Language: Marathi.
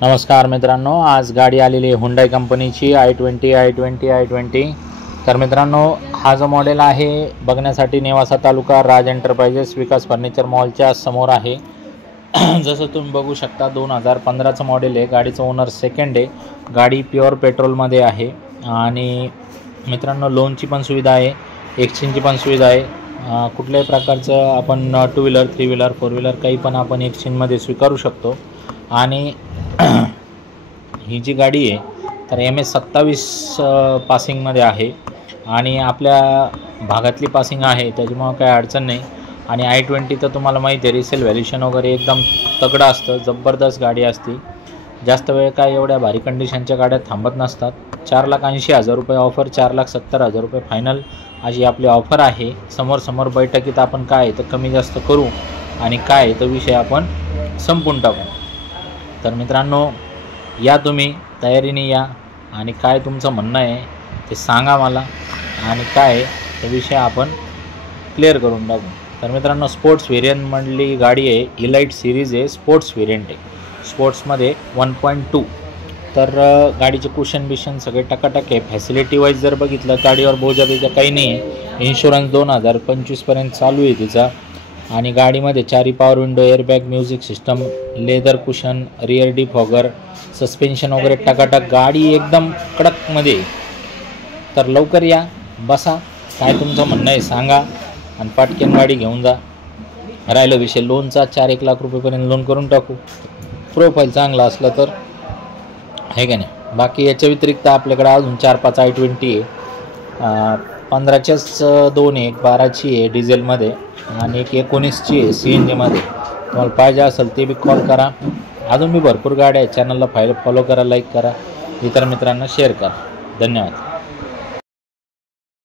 नमस्कार मित्रांनो, आज गाडी आलेली आहे हुंडाई कंपनीची i20. तर मित्रांनो, हा जो मॉडेल आहे बघण्यासाठी नेवासा तालुका राज एंटरप्राइजेस विकास फर्निचर मॉलच्या समोर आहे। जसं तुम्ही बघू शकता 2015चं मॉडेल आहे। गाडीचं ओनर सेकंड आहे। गाडी प्युअर पेट्रोलमध्ये आहे आणि मित्रांनो लोनची पण सुविधा आहे, एक्सचेंजची पण सुविधा आहे। कुठल्याही प्रकारचं आपण 2 व्हीलर 3 व्हीलर 4 व्हीलर काही पण आपण एक्सचेंजमध्ये स्वीकारू शकतो। आणि ही जी गाडी आहे तर MS 27 पासिंगमध्ये आहे आणि आपल्या भागातली पासिंग आहे, त्याच्यामुळे काही अडचण नाही। आणि i20 तर तुम्हाला माहिती आहे रिसेल व्हॅल्युएशन वगैरे एकदम तगडं असतं, जबरदस्त गाडी असते। जास्त वेळ काय एवढ्या भारी कंडिशनच्या गाड्या थांबत नसतात। 4,80,000 रुपये ऑफर, 4,70,000 रुपये फायनल अशी आपली ऑफर आहे। समोर बैठकीत आपण काय तर कमी जास्त करू आणि काय तो विषय आपण संपून टाकू। तर मित्रांनो, या तुम्ही तयारीने या आणि काय तुमचं म्हणणं आहे ते सांगा मला आणि काय तो विषय आपण क्लिअर करून टाकू। तर मित्रांनो, स्पोर्ट्स व्हेरियंटमधली गाडी आहे, इलाइट सिरीज आहे, स्पोर्ट्स व्हेरियंट आहे, स्पोर्ट्समध्ये 1.2। तर गाडीचे कुशन बिशन सगळे टकाटक आहे। फॅसिलिटी वाईज जर बघितलं गाडीवर बोजा काही नाही आहे। इन्शुरन्स 2025पर्यंत चालू आहे तिचा आणि गाडीमध्ये 4 power window, airbag, music system, leather cushion, rear defogger, suspension वगैरे टकाटक, गाडी एकदम कडकमध्ये। तर लवकर या, बसा, काय तुमचं म्हणणं आहे सांगा आणि पाटक्यान गाडी घेऊन जा। राहिलं विषय लोनचा, 4-1 लाख रुपयेपर्यंत लोन करून टाकू, प्रोफाईल चांगला असला तर, आहे का नाही। बाकी याच्या व्यतिरिक्त आपल्याकडे अजून 4-5 i20 आहे। 15च्याच 2 आहे, 1 12ची आहे डिझेलमध्ये आणि 1 19ची आहे CNGमध्ये। तुम्हाला पाहिजे असेल ते बी कॉल करा। अजून मी भरपूर गाड्या आहेत, चॅनलला फॉलो करा, लाईक करा, इतर मित्रांना शेअर करा। धन्यवाद।